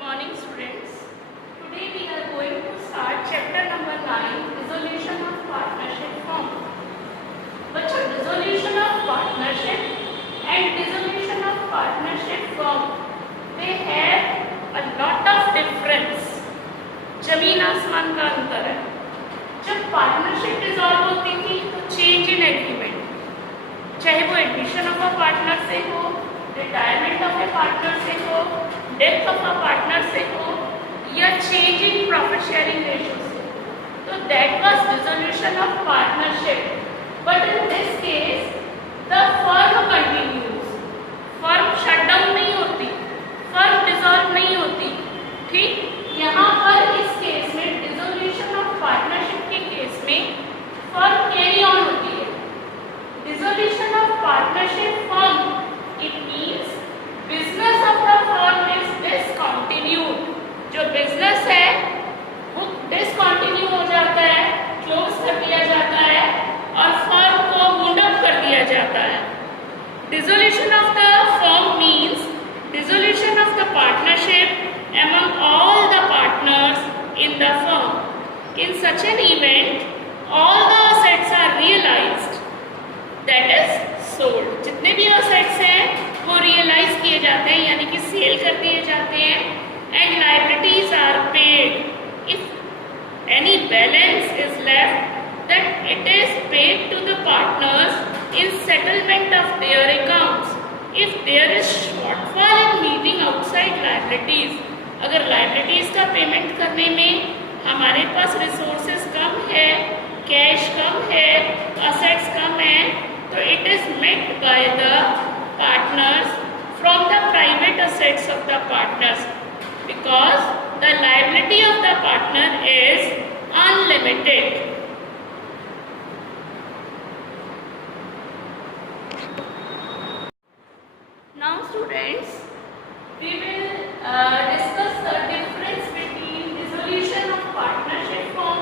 morning students. Today we are going to start chapter number 9, Dissolution of Partnership Form. बच्चों, dissolution of partnership and dissolution of partnership form, they have a lot of difference. जमीन आसमान का अंतर है. जब partnership dissolve होती थी तो चेंज इन एग्रीमेंट, चाहे वो एडमिशन ऑफ अ पार्टनर से हो, रिटायरमेंट ऑफ ए पार्टनर से हो, डेथ ऑफ अ पार्टनर से हो, या change in profit sharing ratio से, तो that was dissolution of partnership. But in this case the firm continues. Firm shut down नहीं होती, फर्म डिसॉल्व नहीं होती. ठीक, यहाँ पर इस केस में डिसोल्यूशन ऑफ पार्टनरशिप के केस में फर्म कैरी ऑन होती है. Dissolution of partnership firm, it means business of the firm is discontinued. जो बिजनेस है वो डिसकंटिन्यू हो जाता है, क्लोज कर दिया जाता है और फर्म को वुंड अप कर दिया जाता है. Dissolution of the firm means dissolution of the partnership among all the partners in the firm. In such an event, all the assets are realized, that is sold. जितने भी assets हैं वो realize किए जाते हैं, यानी कि सेल कर दिए जाते हैं. And liabilities are paid. If any balance is left, then it is paid to the partners in settlement of their accounts. If there is shortfall in meeting outside liabilities, अगर लाइबिलिटीज का payment करने में हमारे पास resources कम है, cash कम है, assets कम है, तो it is met by the partners from the private assets of the partners, because the liability of the partner is unlimited. Now students, we will discuss the difference between dissolution of partnership form,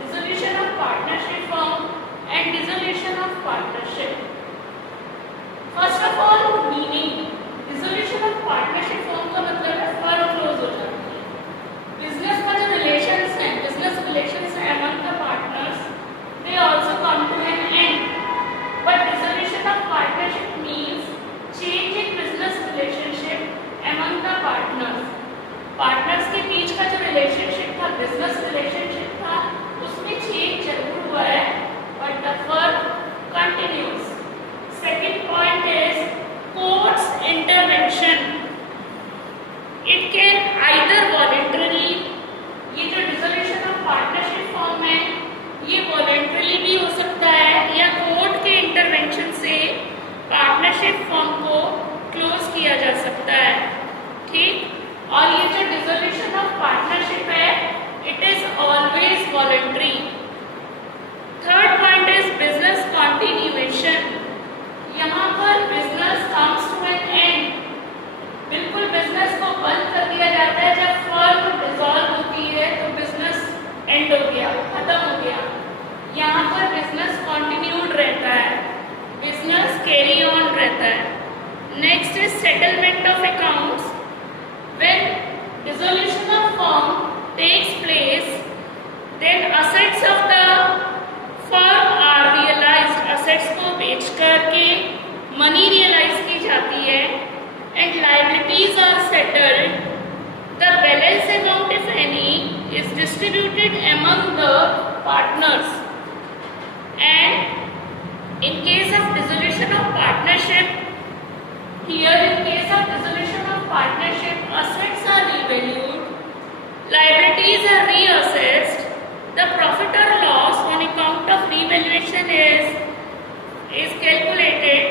dissolution of partnership form and dissolution of partnership. First of all, meaning. dissolution of partnership form का मतलब है firm close हो जाती है. Business का जो relations हैं, business relations हैं among the partners, they also come to an end. But dissolution of partnership means change in business relationship among the partners. Partners के बीच का जो रिलेशनशिप था, बिजनेस रिलेशनशिप था, उसमें चेंज जरूर हुआ है, but the firm continues. Second point is courts intervention. It can either voluntarily, ये जो डिसोल्यूशन ऑफ पार्टनरशिप फॉर्म है ये वॉलेंटरली भी हो सकता है, या कोर्ट के इंटरवेंशन से पार्टनरशिप फॉर्म को क्लोज किया जा सकता है. ठीक, और ये जो डिसोल्यूशन ऑफ पार्टनरशिप है it is always voluntary. Third point is business continuation. यहाँ पर business comes to an end. बिल्कुल बिजनेस को बंद कर दिया जाता है. जब फर्म डिसॉल्व होती है तो बिजनेस एंड हो गया, खत्म हो गया. यहाँ पर बिजनेस कॉन्टिन्यूड रहता है, बिजनेस कैरी ऑन रहता है. Next is settlement of accounts. When dissolution of firm takes place, then assets of the firm are realized. Assets को बेच करके money realize की जाती है, and liabilities are settled. The balance amount, if any, is distributed among the partners. And in case of dissolution of partnership, here in case of dissolution of partnership, assets are revalued, liabilities are reassessed, the profit or loss on account of revaluation is calculated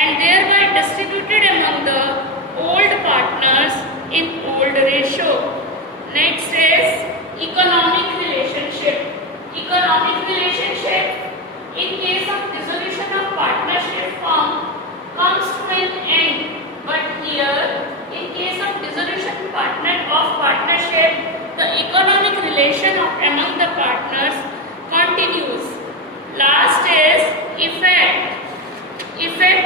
and thereby distributed among the old partners in old ratio. Next is economic relationship. Economic relationship, in case of dissolution of partnership firm, comes to an end, but here in case of dissolution of partnership, the economic relation among the partners continues. Last is effect. Effect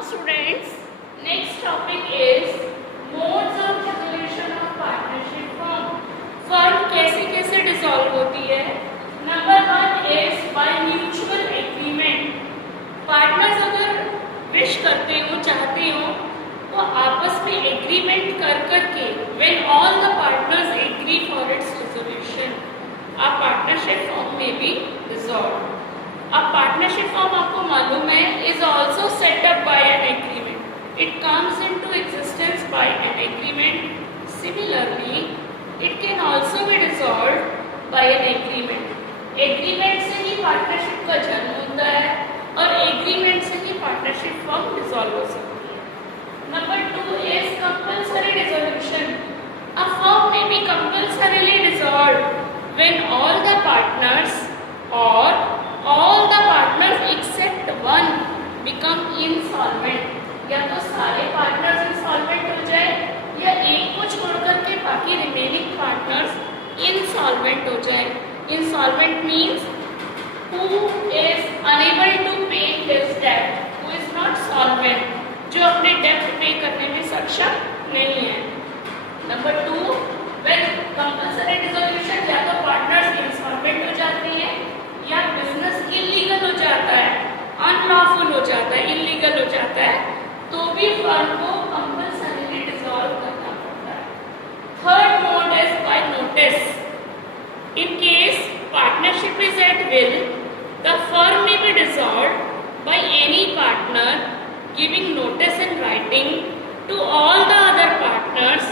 Now students, next topic is modes of dissolution of partnership firm. Firm कैसे कैसे dissolve होती है? Number 1 is by mutual agreement. Partners अगर wish करते हो, चाहते हो, तो आपस में एग्रीमेंट कर करके when all the partners agree for its dissolution, a partnership firm may be dissolved. अब पार्टनरशिप फॉर्म आपको मालूम है is also set up by an agreement. It comes into existence by an agreement. Similarly, it can also be dissolved by an agreement. Agreement से ही partnership का जन्म होता है और एग्रीमेंट से ही पार्टनरशिप फॉर्म डिसॉल्व हो सकती है। Number 2 is compulsory dissolution. A firm may be compulsorily dissolved when all the partners or all the partners except one become insolvent. या तो सारे पार्टनर्स इंसॉल्वेंट हो जाए या एक को छोड़ करके बाकी रिमेनिंग पार्टनर्स इंसॉल्वेंट हो जाए। Insolvent means who is unable to pay his debt, who is not solvent, जो अपने डेब्ट पे करने में सक्षम नहीं है। नंबर 2, when compulsory dissolution, या तो पार्टनर्स इंसॉल्वेंट हो जाते हैं या बिजनेस इलीगल हो जाता है, अनलॉफुल हो जाता है, इलीगल हो जाता है, तो भी फर्म को कंपल्सरीली डिसॉल्व करना पड़ता है। Third mode is by notice. In case partnership is at will, the firm may be dissolved by any partner giving notice in writing to all the other partners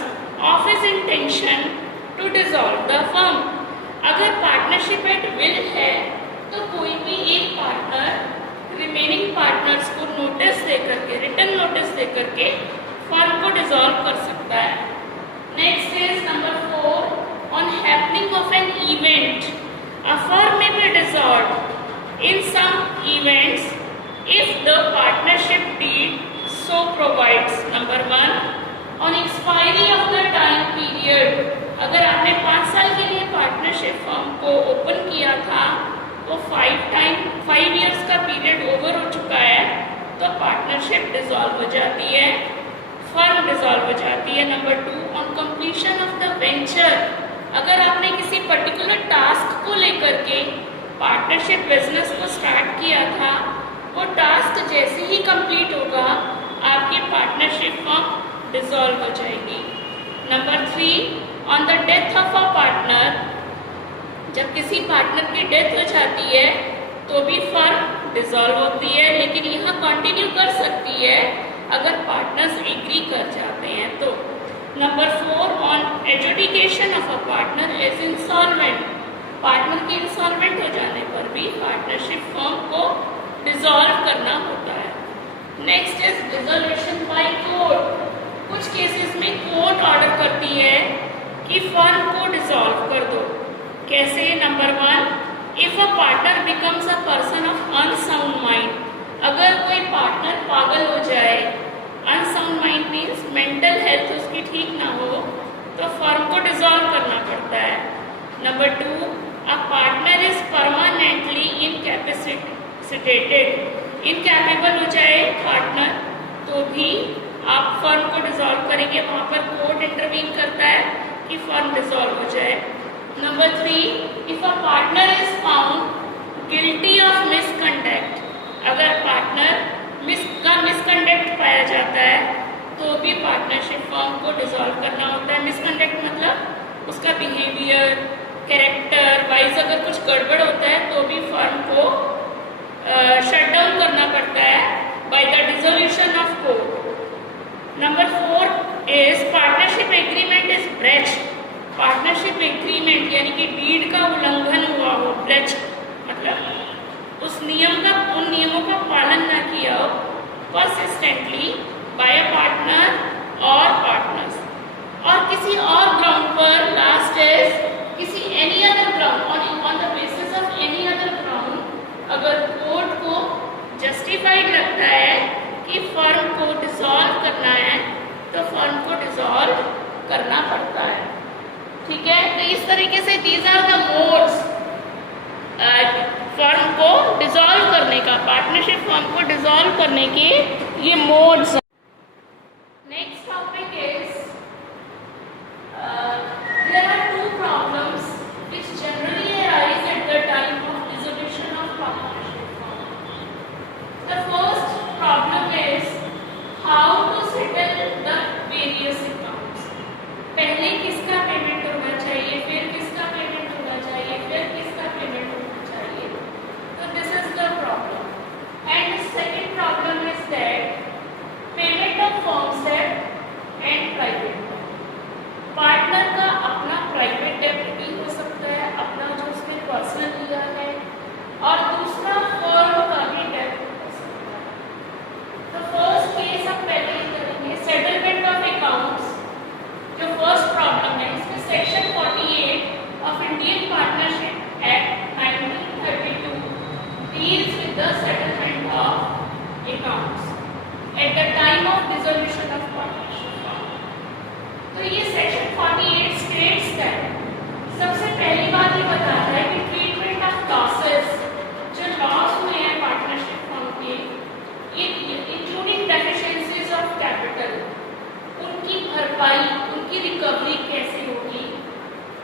of his intention to dissolve the firm. अगर partnership at will है तो कोई भी एक partner remaining partners को notice देकर के, written notice देकर के फर्म को डिसॉल्व कर सकता है. Next is number 4, on happening of an event a firm may be dissolved in some events if the partnership deed so provides. Number 1, on expiry of the time period. अगर आपने 5 साल के लिए partnership firm को open किया था तो 5 years का पीरियड ओवर हो चुका है तो पार्टनरशिप डिसॉल्व हो जाती है, फर्म डिसॉल्व हो जाती है. Number 2, on completion of the venture. अगर आपने किसी पर्टिकुलर टास्क को लेकर के पार्टनरशिप बिजनेस को स्टार्ट किया था, वो टास्क जैसे ही कंप्लीट होगा आपकी पार्टनरशिप फर्म डिसॉल्व हो जाएगी. Number 3, on the death of a partner. जब किसी पार्टनर की डेथ हो जाती है तो भी फर्म डिसॉल्व होती है, लेकिन यहाँ कंटिन्यू कर सकती है अगर पार्टनर्स एग्री कर जाते हैं तो. Number 4, on adjudication of a partner as insolvent. Partner के इंसॉल्वेंट हो जाने पर भी पार्टनरशिप फर्म को डिसॉल्व करना होता है. Next is dissolution by court. कुछ केसेस में कोर्ट ऑर्डर करती है कि फर्म को डिसॉल्व कर दो. कैसे? Number 1, if a partner becomes a person of unsound mind. अगर कोई पार्टनर पागल हो जाए, unsound mind means mental health उसकी ठीक ना हो, तो फर्म को डिसॉल्व करना पड़ता है. Number 2, a partner is permanently incapacitated. Incapable हो जाए पार्टनर तो भी आप फर्म को डिसॉल्व करेंगे, वहाँ पर कोर्ट इंटरवीन करता है कि फर्म डिसॉल्व हो जाए. Number 3, if a partner is found guilty of misconduct. अगर पार्टनर का मिसकंडक्ट पाया जाता है तो भी पार्टनरशिप फर्म को डिसॉल्व करना होता है. मिसकंडक्ट मतलब उसका बिहेवियर, कैरेक्टर वाइज अगर कुछ गड़बड़ होता है तो भी फर्म को शट डाउन करना पड़ता है by the dissolution of court. Number 4 is partnership agreement is breached. Partnership agreement यानी कि डीड का उल्लंघन हुआ हो, ब्रेच मतलब उन नियमों का पालन न किया हो परसिस्टेंटली बाय अ पार्टनर और पार्टनर्स. और किसी और ग्राउंड पर, लास्ट इज किसी any other ground, on the basis of any other ground, अगर कोर्ट को जस्टिफाइड लगता है कि फर्म को डिसॉल्व करना है तो फर्म को डिसॉल्व करना पड़ता है. ठीक है, तो इस तरीके से these are the modes firm को डिसॉल्व करने का, पार्टनरशिप फर्म को डिसॉल्व करने के ये modes. Next topic is there are two problems which generally arise at the time of dissolution of partnership firm. The first problem is how to settle the various accounts. पहले किसका payment होना चाहिए, फिर किसका payment होना चाहिए, फिर किसका पेमेंट होना चाहिए. So this is the problem. And the second problem is that payment of firm debt and private debt. Partner का अपना प्राइवेट डेब्ट भी हो सकता है, अपना जो उसने पर्सनल लिया है, और दूसरा फर्म का भी डेब्ट हो सकता है. तो फर्स्ट केस हम पहले ही करेंगे, सेटलमेंट ऑफ अकाउंट्स. जो फर्स्ट प्रॉब्लम है इसमें section 48 of Indian partnership act 1932 deals with the settlement of accounts at the time of dissolution of partnership. तो ये सेक्शन 48 स्टेट्स दैट सबसे पहली बात ये बताता है कि ट्रीटमेंट ऑफ लॉसेस, जो लॉस हुए हैं पार्टनरशिप फर्म के, इंक्लूडिंग डेफिशिएंसीज ऑफ कैपिटल, उनकी भरपाई, उनकी रिकवरी कैसे होगी.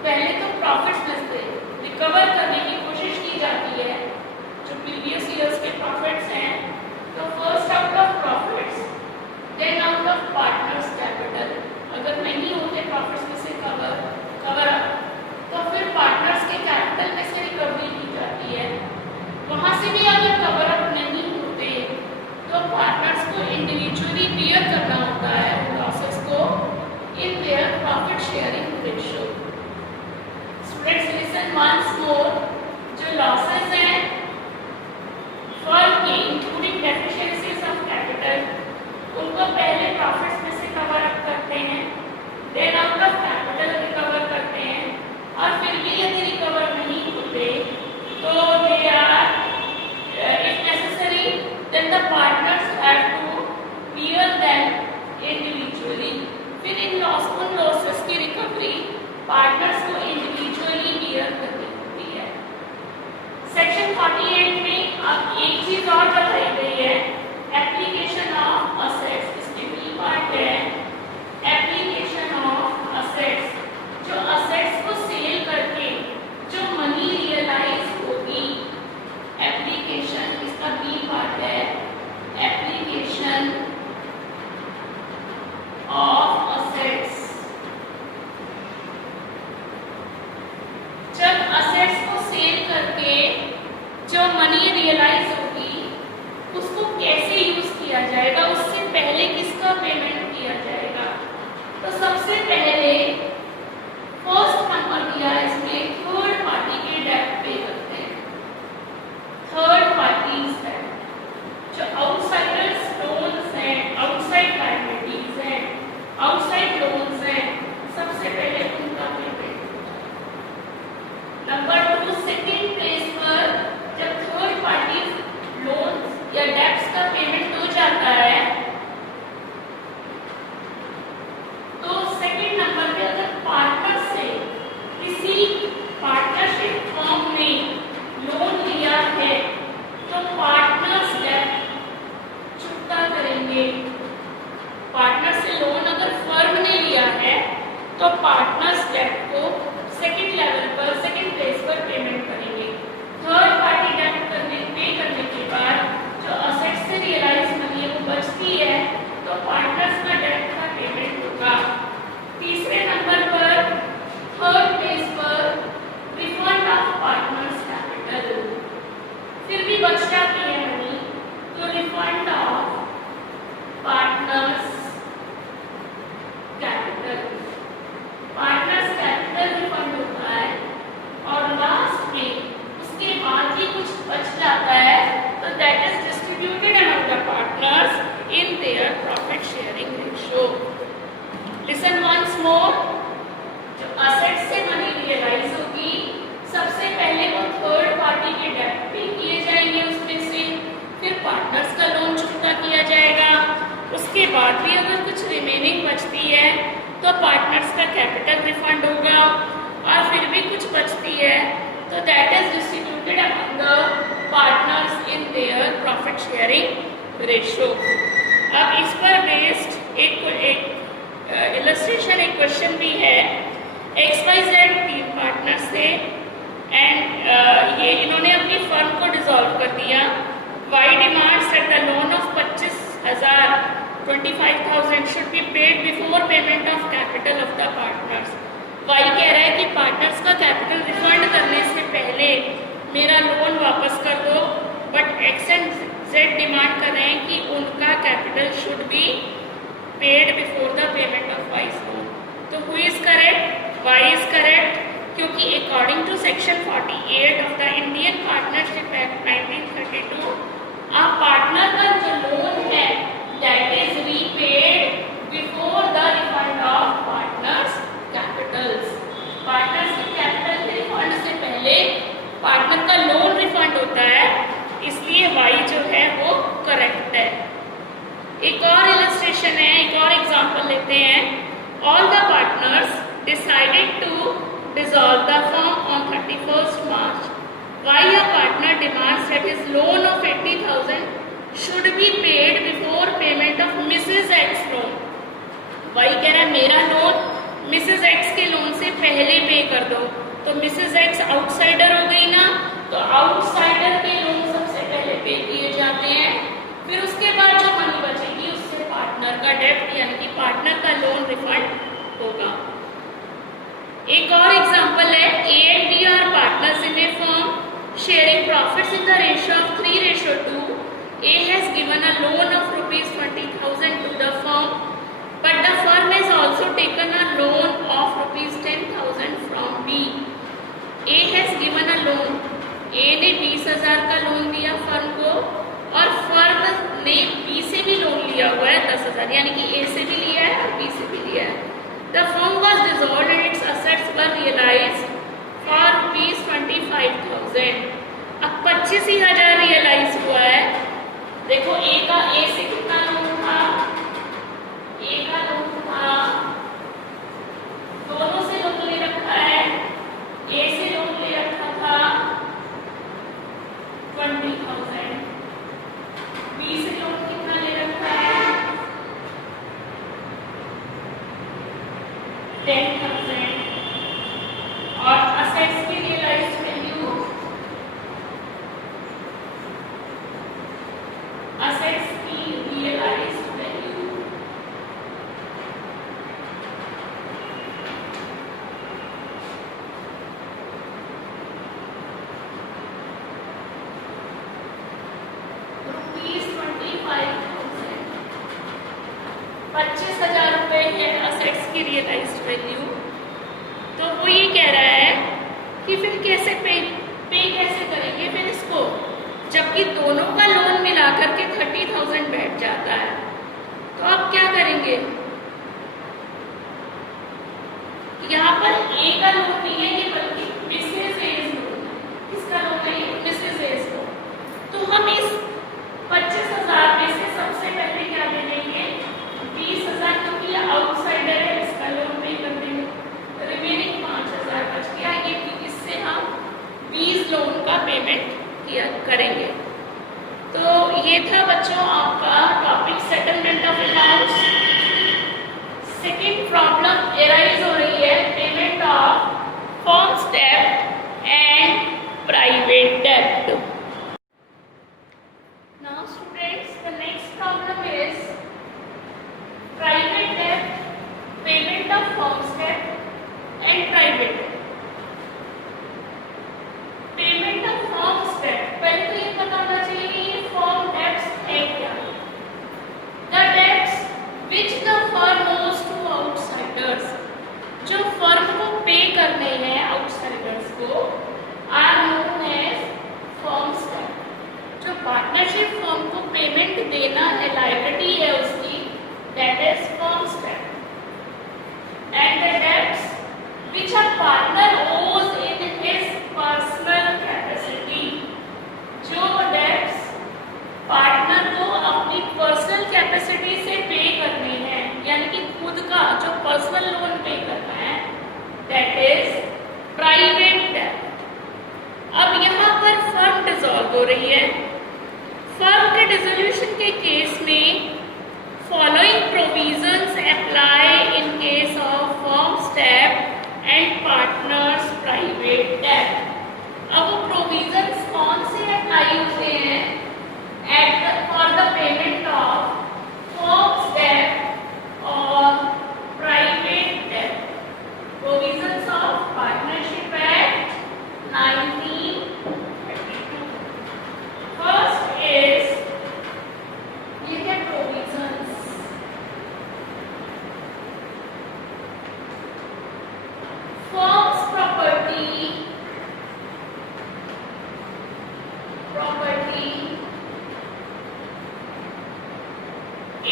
पहले तो प्रॉफिट्स में से रिकवर करने की कोशिश की जाती है जो प्रीवियस ईयर्स के प्रॉफिट्स हैं. तो first out of profits, then out of partners capital. अगर नहीं होते प्रॉफिट्स में से कवर अप, तो फिर पार्टनर्स के कैपिटल में से रिकवरी की जाती है. वहाँ से भी अगर कवर अप नहीं होते तो पार्टनर्स को इंडिविजुअली बियर करना होता है लॉसेस को in their profit sharing ratio. Students listen once more. जो लॉसेस हैं फर्म के इंक्लूडिंग डेफिशिएंसीज ऑफ कैपिटल, उनको पहले प्रॉफिट्स में से कवर अप करते हैं, then out of capital recover करते हैं, और फिर भी यदि रिकवर नहीं होते तो they are if necessary then the partners have to bear them individually. फिर इन लॉसेस की रिकवरी पार्टनर्स को इंडिविजुअली बियर करनी होती है. सेक्शन 48 में अब एक चीज और बताई गई है, एप्लीकेशन ऑफ असेट्स. इसके बी पार्ट है एप्लीकेशन ऑफ असेट्स. जो असेट्स को सेल करके जो मनी रियलाइज होगी, एप्लीकेशन इसका बी पार्ट है एप्लीकेशन ऑफ असेट्स. जब असेट्स को सेल करके जो मनी रियलाइज होगी उसको कैसे यूज किया जाएगा, उससे पहले किसका पेमेंट किया जाएगा. तो सबसे पहले फर्स्ट नंबर दिया इसमें थर्ड पार्टी के डेब्ट पे करते हैं. थर्ड पार्टीज है जो आउटसाइडर्स लोन्स हैं, आउटसाइड लायबिलिटीज हैं, आउटसाइड लोन्स हैं, सबसे पहले उनका पेमेंट. नंबर 2, सेकंड प्लेस पर जब थर्ड पार्टीज लोन्स या डेब्ट्स का पेमेंट हो जाता है तो सेकंड नंबर पे अगर पार्टनर से किसी पार्टनरशिप फर्म ने लोन लिया है तो पार्टनर्स डेब्ट चुकता करेंगे. पार्टनर से लोन अगर फर्म ने लिया है तो पार्टनर्स डेब्ट को सेकंड लेवल पर, सेकंड प्लेस पर पेमेंट करेंगे. थर्ड पार्टी डेब्ट पे करने के बाद जो असेट्स से रियलाइज मनी वो बचती है तो पार्टनर्स का डेब्ट का पेमेंट होगा. तीसरे नंबर पर थर्ड प्लेस पर रिफंड ऑफ पार्टनर्स कैपिटल. फिर भी बच जाती है मनी तो refund of partners capital. Partners capital refund होता है. और लास्ट में उसके बाद ही कुछ बच जाता है तो that is distributed among the partners in their profit sharing ratio. Listen once more. जो असेट्स से मनी रियलाइज होगी सबसे पहले वो थर्ड पार्टी के डेब्ट पे किए जाएंगे उसमें से, फिर पार्टनर्स का लोन चुकता किया जाएगा. उसके बाद भी अगर कुछ रिमेनिंग बचती है तो पार्टनर्स का कैपिटल रिफंड होगा. और फिर भी कुछ बचती है तो that is distributed among the partners in their profit sharing ratio. अब इस पर बेस्ड एक इलस्ट्रेशन, एक क्वेश्चन भी है। XYZ 3 पार्टनर्स थे एंड ये इन्होंने अपनी फर्म को डिसॉल्व कर दिया। Y demands that the loan of 25,000 25,000 should be paid before payment of capital of the partners. Y कह रहा है कि पार्टनर्स का कैपिटल रिफंड करने से पहले मेरा लोन वापस कर दो, but X and Z demand कर रहे हैं कि उनका capital should be paid before the payment of Y's loan. तो who is correct? Y is correct, क्योंकि according to section 48 of the Indian partnership act 1932 a partner का जो loan है that is repaid before the refund of partners capitals. Partners के capital के refund से पहले partner का लोन रिफंड होता है, इसलिए Y जो है वो करेक्ट है। एक और इलस्ट्रेशन है, एक और एग्जांपल लेते हैं। All the partners decided to dissolve the firm on 31st March. Why a partner demands that his loan of 80,000 should be paid before payment of Mrs. X loan. Y कह रहा है मेरा loan Mrs. X के loan से पहले पे कर दो। तो Mrs. X आउटसाइडर हो गई ना, तो आउटसाइडर के लोन सबसे पहले पे किए जाते हैं, फिर उसके बाद जो मनी बचेगी उससे पार्टनर का डेब्ट यानी कि पार्टनर का लोन रिफंड होगा। एक और एग्जांपल है, A and B are partners in a firm sharing profits in the ratio of 3:2. A has given a loan of rupees 20,000 to the firm, but the firm has also taken a loan of rupees 10,000 from B. A has given a loan. A ने 20,000 का loan दिया firm को और firm ने B से भी loan लिया हुआ है 10,000, यानी कि A से भी लिया है और B से भी लिया है। The firm was dissolved and its assets were realized for rupees 25,000. अब 25,000 रियलाइज हुआ है। देखो A से कितना लोन था? A का लोन था, दोनों से लोन ले रखा है। A से लोन ले रखा था 20,000, B से लोन कितना ले रखा है? 10,000। और असेट्स की रियलाइज्ड वैल्यू, असेट्स की रियलाइज्ड वैल्यू रुपीज 25,000, 25,000 रुपए है असेट्स की रियलाइज्ड वैल्यू। तो वो ये कह रहा है कि फिर कैसे पे कैसे करेंगे फिर इसको, जबकि दोनों का लोन मिलाकर के 30,000 बैठ जाता है। तो अब क्या करेंगे? यहाँ पर A का लोन नहीं है ये, बल्कि मिसेस एज लोन है। किसका लोन है ये? Mrs A's loan. तो हम इस 25,000 में से सबसे पहले क्या ले लेंगे? 20,000, क्योंकि ये आउटसाइडर है, इसका लोन पे कर देंगे। रिमेनिंग 5,000 बच गया, ये इससे हम 20 लोन का पेमेंट किया करेंगे। तो ये था बच्चों आपका topic settlement of accounts. Second problem arise हो रही है पेमेंट ऑफ फर्म्स डेब्ट एंड प्राइवेट डेब्ट। Now students, the next problem is private डेब्ट, पेमेंट ऑफ फर्म्स डेब्ट एंड प्राइवेट डेब्ट। पेमेंट ऑफ फर्म्स डेब्ट, पहले तो ये पता होना चाहिए कि ये फर्म डेब्ट्स है क्या। The debts which the firm ओज टू आउटसाइडर्स, जो फर्म को पे करने हैं आउटसाइडर्स को, आर नोन एज फर्म्स डेब्ट। जो पार्टनरशिप फर्म को पेमेंट देना है, लायबिलिटी है उसकी, दैट इज फर्म्स डेब्ट। And the debts which a partner ओज इन हिज पर्सनल कैपेसिटी, जो डेब्ट्स पार्टनर को अपनी पर्सनल कैपेसिटी से पे करने हैं, यानी कि खुद का जो पर्सनल लोन पे करना है, दैट इज प्राइवेट डेब्ट। अब यहाँ पर फर्म डिसॉल्व हो रही है। फर्म के डिसोल्यूशन के केस में पार्टनर्स प्राइवेट डेट। अब प्रोविजंस कौन से अप्लाई होते हैं at for the payment of firms debt और private debt. Provisions of partnership act 1932। First is ये है प्रोविजंस। Firms property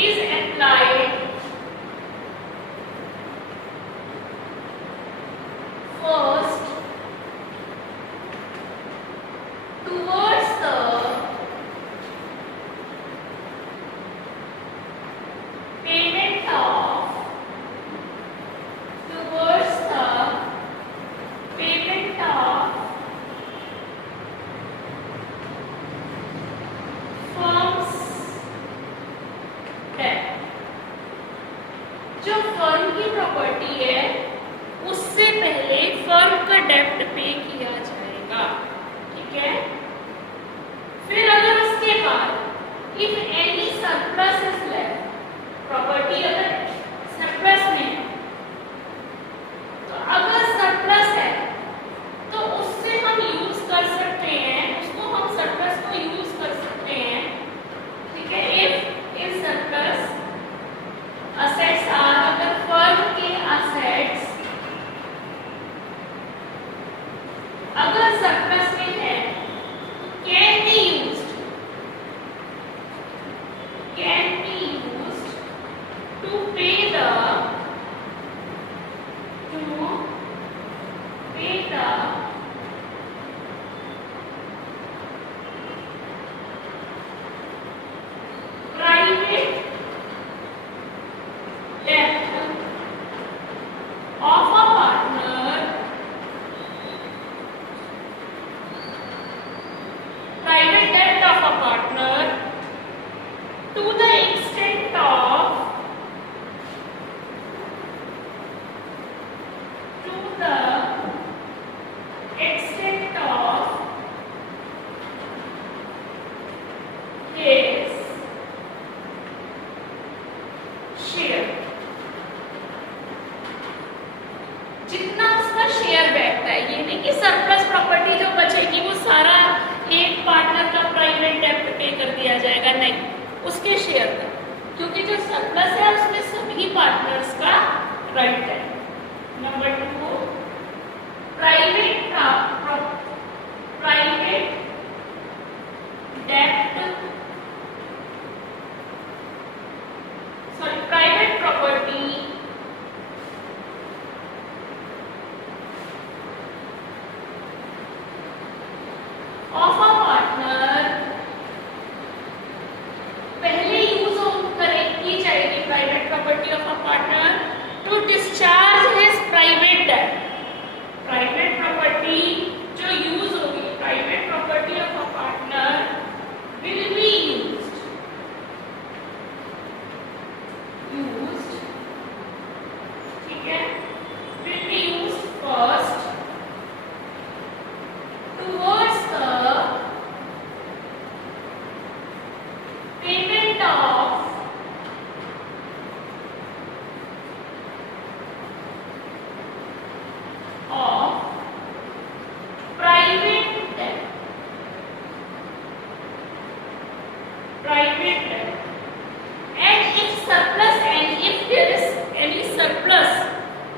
is applied first towards the payment of firm's debt। जो फर्म की प्रॉपर्टी है उससे पहले फर्म का डेब्ट पे किया जाएगा, ठीक है। फिर अगर उसके बाद if any surplus is left, property अगर सरप्लस में है, तो अगर सरप्लस है तो उससे हम यूज कर सकते हैं, उसको हम सरप्लस को यूज कर सकते हैं, ठीक है। If in surplus assets are, अगर फर्म के assets अगर सरप्लस में है, can be used to pay the private debt of a partner, private debt of a partner to the extent of his share। जितना उसका शेयर बैठता है, ये नहीं कि सरप्लस प्रॉपर्टी जो बचेगी वो सारा एक पार्टनर का प्राइवेट डेब्ट पे कर दिया जाएगा, नहीं, उसके शेयर का, क्योंकि जो सरप्लस है उसमें सभी पार्टनर्स का राइट है। नंबर 2, प्राइवेट डेब्ट private property of a partner, पहले यूज की जाएगी private property of a partner to discharge his private debt. Private property जो यूज होगी, private property of a partner will be used, ठीक है, will be used first towards the payment of private debt, and if surplus, and if there is any surplus,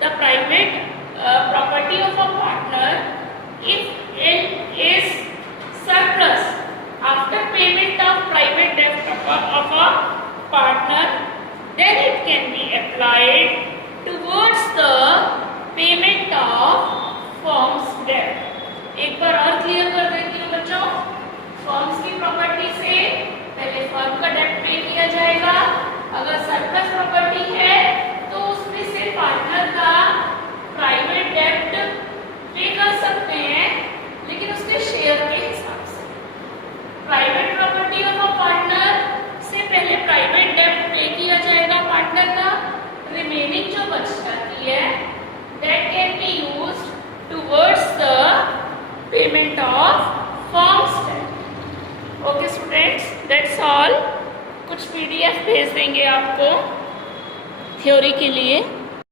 the private property of a partner, if it is surplus after payment of private debt of a partner, then it can be applied towards the payment of firm's debt। एक बार और clear कर देती हूँ बच्चों, firms की property से पहले firm का डेब्ट पे किया जाएगा, अगर सरप्लस प्रॉपर्टी है तो उसमें से पार्टनर का प्राइवेट डेब्ट पे कर सकते हैं, लेकिन उसके शेयर के हिसाब से। Private property of a partner से पहले प्राइवेट डेब्ट पे किया जाएगा पार्टनर का, रिमेनिंग जो बच जाती है that can be used statement of firm stat. Okay students, that's all. कुछ PDF भेज देंगे आपको थ्योरी के लिए।